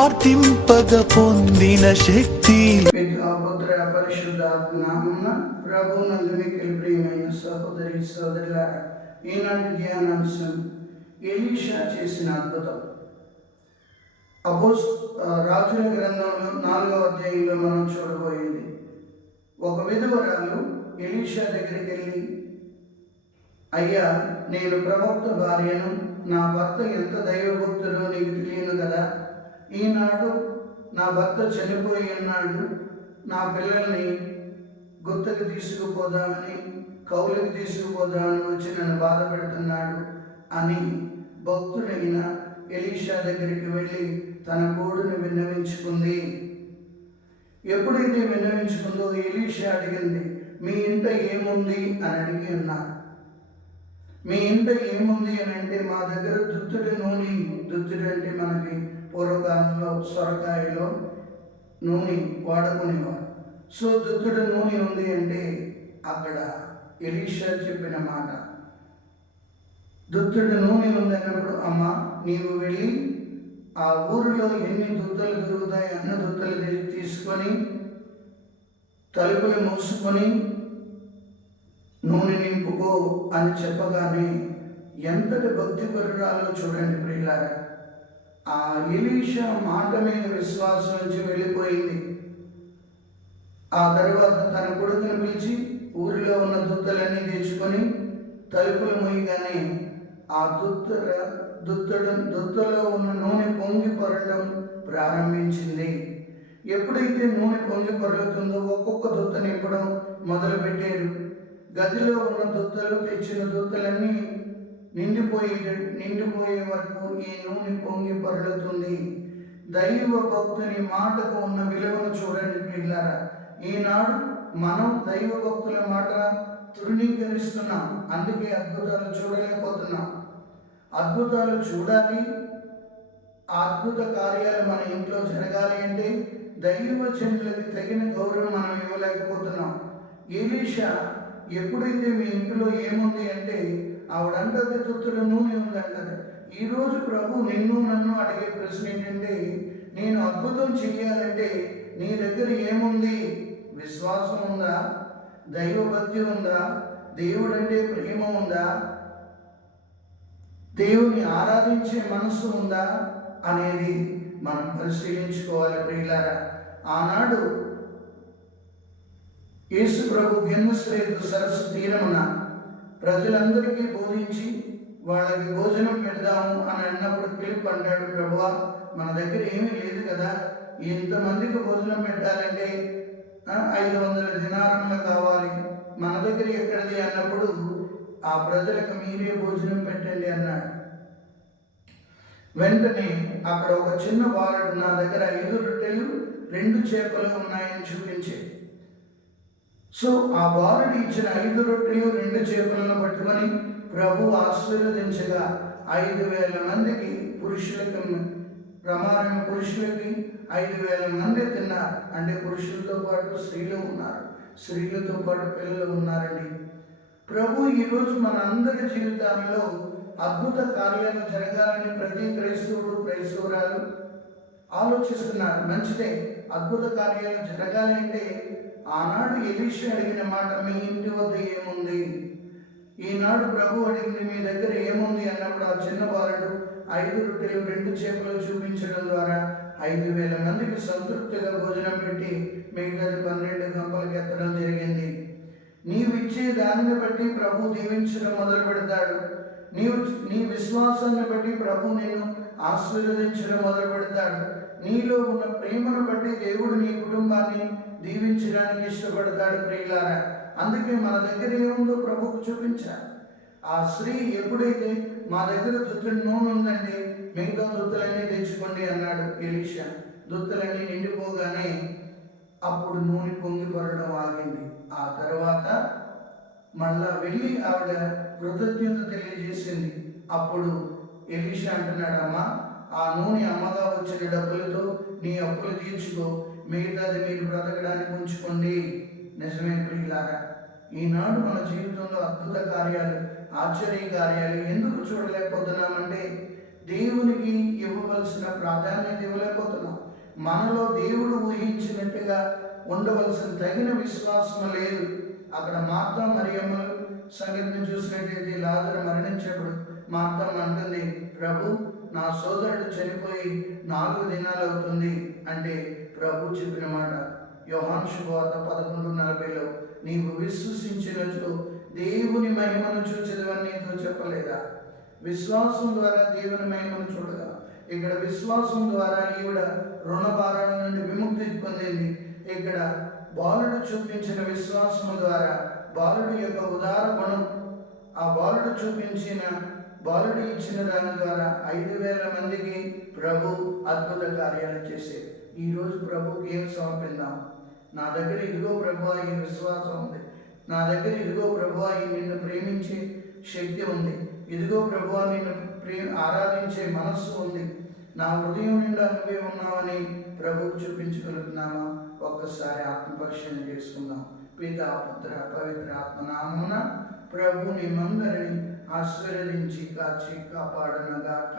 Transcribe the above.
ప్రార్థింపగ పొందిన శక్తి పుత్ర పరిశుద్ధాత్మ ప్రభు నందు ప్రియమైన సహోదరి సోదరులారా ఈనాటి ధ్యానాంశం ఎలీషా చేసిన అద్భుతం. అపోస్ రాజుల గ్రంథంలో నాలుగవ అధ్యాయంలో మనం చూడబోయేది. ఒక విధవరాలు ఎలీషా దగ్గరికి వెళ్ళి అయ్యా నేను ప్రవక్త భార్యను నా భర్త ఎంత దైవభక్తుడో నీకు తెలియను కదా? ఈనాడు నా భర్త చనిపోయి ఉన్నాడు నా పిల్లల్ని గుత్తకి తీసుకుపోదామని కౌలుకి తీసుకుపోదామని వచ్చి నన్ను బాధ పెడుతున్నాడు అని భక్తుడైన ఎలీషా దగ్గరికి వెళ్ళి తన గోడును విన్నవించుకుంది. ఎప్పుడైతే విన్నవించుకుందో ఎలీషా అడిగింది మీ ఇంట ఏముంది? అని అడిగి ఉన్నారు మీ ఇంట ఏముంది? అని అంటే మా దగ్గర దుత్తుడి నూనె దుత్తుడు అంటే మనకి పూర్వకాలంలో సొరకాయలో నూనె వాడుకునేవారు. సో దుత్తుడు నూనె ఉంది అంటే అక్కడ ఎలీషా చెప్పిన మాట. దుత్తుడు నూనె ఉంది అన్నప్పుడు అమ్మ నీవు వెళ్ళి ఆ ఊరిలో ఎన్ని దుద్దలు దొరుకుతాయి అన్న దుద్దలు తీసుకొని తలుపులు మూసుకొని నూనె నింపుకో అని చెప్పగానే ఎంతటి భక్తి పరురాలో చూడండి ప్రియులారా. ఆ ఎలీషా మాట మీద విశ్వాసం నుంచి వెళ్ళిపోయింది. ఆ తర్వాత తన కొడుకును పిలిచి ఊరిలో ఉన్న దుత్తలన్నీ తెచ్చుకొని తలుపులు మూయగానే ఆ దుత్తర దుత్తడం దుత్తలో ఉన్న నూనె పొంగి పొరడం ప్రారంభించింది. ఎప్పుడైతే నూనె పొంగి పొరలుతుందో ఒక్కొక్క దుత్త నింపడం మొదలుపెట్టారు. గదిలో ఉన్న దుత్తలు తెచ్చిన దుత్తలన్నీ నిండిపోయే నిండిపోయే వరకు ఈ నూనె పొంగి పరులుతుంది దైవ భక్తుని మాటకు ఉన్న విలువను చూడండి పిల్లారా ఈనాడు మనం దైవ భక్తుల మాట తృణీకరిస్తున్నాం. అందుకే అద్భుతాలు చూడలేకపోతున్నాం. అద్భుతాలు చూడాలి. ఆ అద్భుత కార్యాలు మన ఇంట్లో జరగాలి అంటే దైవ జనులకి తగిన గౌరవం మనం ఇవ్వలేకపోతున్నాం. ఏలీషా ఎప్పుడైతే మీ ఇంట్లో ఏముంది అంటే ఆవిడంటది తుత్తుల నూనె ఉందంటది. ఈరోజు ప్రభు నిన్ను నన్ను అడిగే ప్రశ్న ఏంటంటే నేను అద్భుతం చేయాలంటే నీ దగ్గర ఏముంది? విశ్వాసం ఉందా? దైవభక్తి ఉందా? దేవుడంటే ప్రేమ ఉందా? దేవుని ఆరాధించే మనసు ఉందా? అనేది మనం పరిశీలించుకోవాలి ప్రియులారా. ఆనాడు యేసు ప్రభు గిన్నశ్రేతు సరస్సు తీరమున ప్రజలందరికీ బోధించి వాళ్ళకి భోజనం పెడదాము అని అన్నప్పుడు పిలుపు అంటాడు ప్రభువా మన దగ్గర ఏమీ లేదు కదా. ఇంతమందికి భోజనం పెట్టాలంటే ఐదు వందల దినారములు కావాలి. మన దగ్గర ఎక్కడిది అన్నప్పుడు ఆ ప్రజలకు మీరే భోజనం పెట్టండి అన్నాడు. వెంటనే అక్కడ ఒక చిన్న బాలుడు నా దగ్గర ఐదు రొట్టెలు రెండు చేపలు ఉన్నాయని చూపించే సో ఆ బాలుడు ఇచ్చిన ఐదు రొట్టెలు రెండు చేపలను పట్టుకొని ప్రభు ఆశీర్వదించగా ఐదు వేల మందికి పురుషులకు ప్రమాణం పురుషులకి ఐదు వేల మంది తిన్నారు. అంటే పురుషులతో పాటు స్త్రీలు ఉన్నారు. స్త్రీలతో పాటు పిల్లలు ఉన్నారండి. ప్రభు ఈరోజు మన అందరి జీవితాలలో అద్భుత కార్యాలు జరగాలని ప్రతి క్రైస్తవుడు క్రైస్తవురాలు ఆలోచిస్తున్నారు. మంచిదే. అద్భుత కార్యాలు జరగాలి అంటే ఆనాడు ఎలీషా అడిగిన మాట మీ ఇంటి వద్ద ఏముంది? ఈనాడు ప్రభు అడిగింది మీ దగ్గర ఏముంది? అన్నప్పుడు ఆ చిన్న బాలుడు ఐదు రొట్టెలు రెండు చేపలు చూపించడం ద్వారా ఐదు వేల మందికి సంతృప్తిగా భోజనం పెట్టి మిగతాది పన్నెండు గంపలకు ఎత్తడం జరిగింది. నీవు ఇచ్చే దానిని బట్టి ప్రభు దీవించడం మొదలు పెడతాడు. నీవు నీ విశ్వాసాన్ని బట్టి ప్రభు నేను ఆశీర్వదించడం మొదలు పెడతాడు. నీలో ఉన్న ప్రేమను బట్టి దేవుడు నీ కుటుంబాన్ని దీవించడానికి ఇష్టపడతాడు ప్రియులారా. అందుకే మన దగ్గర ఏముందో ప్రభుకు చూపించాలి. ఆ స్త్రీ ఎప్పుడైతే మా దగ్గర దుత్తుడి నూనె ఉందండి మిగతా దుత్తులన్నీ తెచ్చుకోండి అన్నాడు ఎలీషా. దుత్తులన్నీ నిండిపోగానే అప్పుడు నూనె పొంగి పొరడం ఆగింది. ఆ తర్వాత మళ్ళా వెళ్ళి ఆవిడ కృతజ్ఞత తెలియజేసింది. అప్పుడు ఎలీషా అంటున్నాడమ్మా ఆ నూనె అమ్మగా వచ్చిన డబ్బులతో నీ అప్పులు తీర్చుకో. మిగతాది మీరు బ్రతకడానికి ఉంచుకోండి. నిజమే ప్రియులారా ఈనాడు మన జీవితంలో అద్భుత కార్యాలు ఆశ్చర్య కార్యాలు ఎందుకు చూడలేకపోతున్నామంటే దేవునికి ఇవ్వవలసిన ప్రాధాన్యత ఇవ్వలేకపోతున్నాం. మనలో దేవుడు ఊహించినట్టుగా ఉండవలసిన తగిన విశ్వాసం లేదు. అక్కడ మాత్రం మరియమ్మలు సంగతిని చూసినట్టయితే లాజరు మరణించేప్పుడు మాత్రం అంటుంది ప్రభు నా సోదరుడు చనిపోయి నాలుగు దినాలు అవుతుంది అంటే ప్రభు చెప్పిన మాట యోహాను శుభవార్త పదకొండు నలభైలో నీవు విశ్వసించినట్లు దేవుని మహిమను చూచేదవని నీతో చెప్పలేదా? విశ్వాసం ద్వారా దేవుని మహిమను చూడగా ఇక్కడ విశ్వాసం ద్వారా ఈవిడ రుణభారాల నుండి విముక్తి పొందింది. ఇక్కడ బాలుడు చూపించిన విశ్వాసము ద్వారా బాలుడు యొక్క ఉదార గుణం ఆ బాలుడు చూపించిన బాలుడు ఇచ్చిన దాని ద్వారా ఐదు వేల మందికి ప్రభు అద్భుత కార్యాలు చేసేది ఈరోజు ప్రభుకి ఏం సమర్పిందాం నా దగ్గర ఇదిగో ప్రభు ఈ విశ్వాసం ఉంది. నా దగ్గర ఇదిగో ప్రభు ఈ నిన్ను ప్రేమించే శక్తి ఉంది. ఇదిగో ప్రభు నిన్ను ప్రే ఆరాధించే మనస్సు ఉంది. నా హృదయం నిండా నువ్వే ఉన్నావని ప్రభువు చూపించగలుగుతున్నామా? ఒక్కసారి ఆత్మపరిశీలన చేసుకుందాం. పిత పుత్ర పవిత్ర ఆత్మనామమున ప్రభు మిమ్మందరిని ఆశీర్వదించి కాచి కాపాడనగాక.